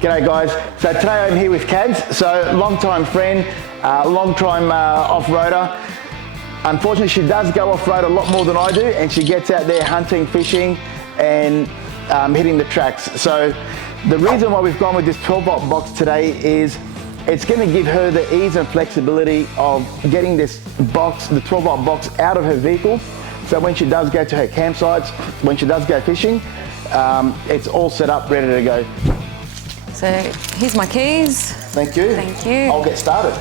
G'day guys, so today I'm here with Cads, so long-time friend, long-time off-roader. Unfortunately she does go off-road a lot more than I do, and she gets out there hunting, fishing and hitting the tracks. So the reason why we've gone with this 12-volt box today is it's going to give her the ease and flexibility of getting this box, the 12-volt box, out of her vehicle. So when she does go to her campsites, when she does go fishing, it's all set up, ready to go. So here's my keys. Thank you. Thank you. I'll get started.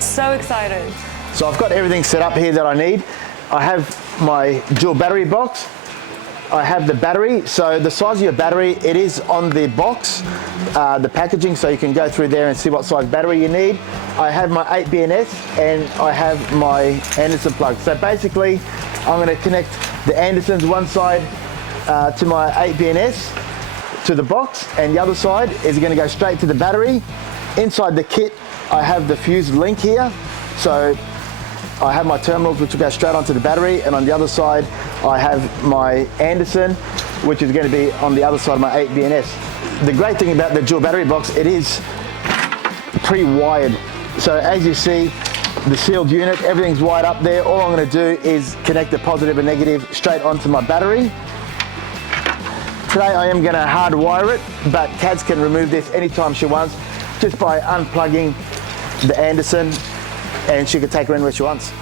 So excited. So I've got everything set up here that I need. I have my dual battery box. I have the battery. So the size of your battery, it is on the box, the packaging, so you can go through there and see what size battery you need. I have my 8BNS and I have my Anderson plug. So basically, I'm going to connect the Andersons one side to my 8BNS to the box, and the other side is going to go straight to the battery. Inside the kit, I have the fuse link here. So I have my terminals which will go straight onto the battery, and on the other side I have my Anderson, which is going to be on the other side of my 8BNS. The great thing about the dual battery box, it is pre-wired. So as you see, the sealed unit, everything's wired up there. All I'm going to do is connect the positive and negative straight onto my battery. Today I am going to hardwire it, but Cads can remove this anytime she wants just by unplugging the Anderson, and she can take her anywhere she wants.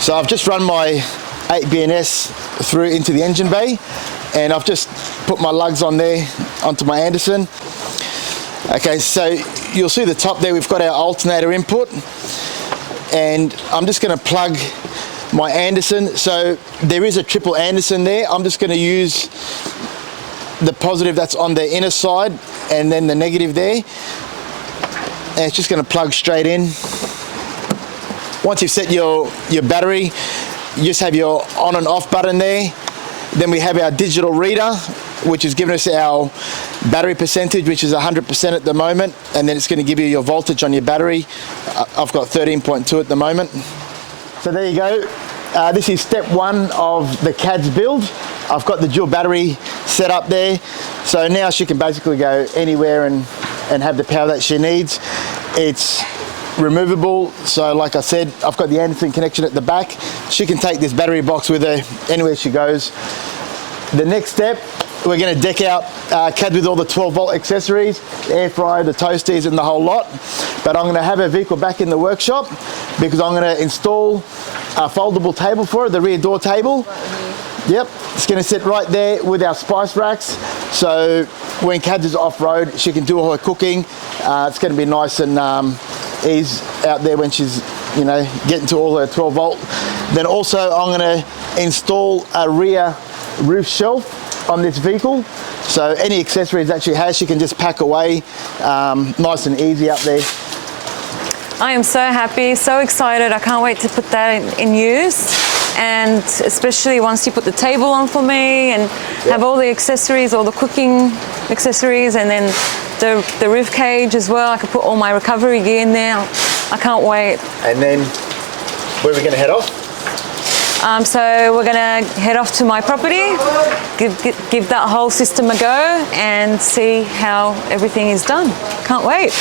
So I've just run my 8BNS through into the engine bay, and I've just put my lugs on there onto my Anderson. Okay, so you'll see the top there, we've got our alternator input, and I'm just going to plug my Anderson. So there is a triple Anderson there. I'm just going to use the positive that's on the inner side and then the negative there, and it's just going to plug straight in. Once you've set your battery, you just have your on and off button there. Then we have our digital reader, which is giving us our battery percentage, which is 100% at the moment. And then it's going to give you your voltage on your battery. I've got 13.2 at the moment. So there you go. This is step one of the Cads build. I've got the dual battery set up there. So now she can basically go anywhere and have the power that she needs. It's removable, so like I said, I've got the Anderson connection at the back. She can take this battery box with her anywhere she goes. The next step, we're going to deck out Cads with all the 12-volt accessories, the air fryer, the toasties and the whole lot. But I'm going to have her vehicle back in the workshop because I'm going to install a foldable table for her, the rear door table. Yep, it's going to sit right there with our spice racks. So when Cads is off-road, she can do all her cooking. It's going to be nice and ease out there when she's, you know, getting to all her 12-volt. Then also I'm going to install a rear roof shelf on this vehicle. So any accessories that she has, she can just pack away, nice and easy up there. I am so happy, so excited. I can't wait to put that in use. And especially once you put the table on for me and have all the accessories, all the cooking accessories, and then the roof cage as well. I could put all my recovery gear in there. I can't wait. And then where are we going to head off? So we're going to head off to my property, give that whole system a go and see how everything is done. Can't wait.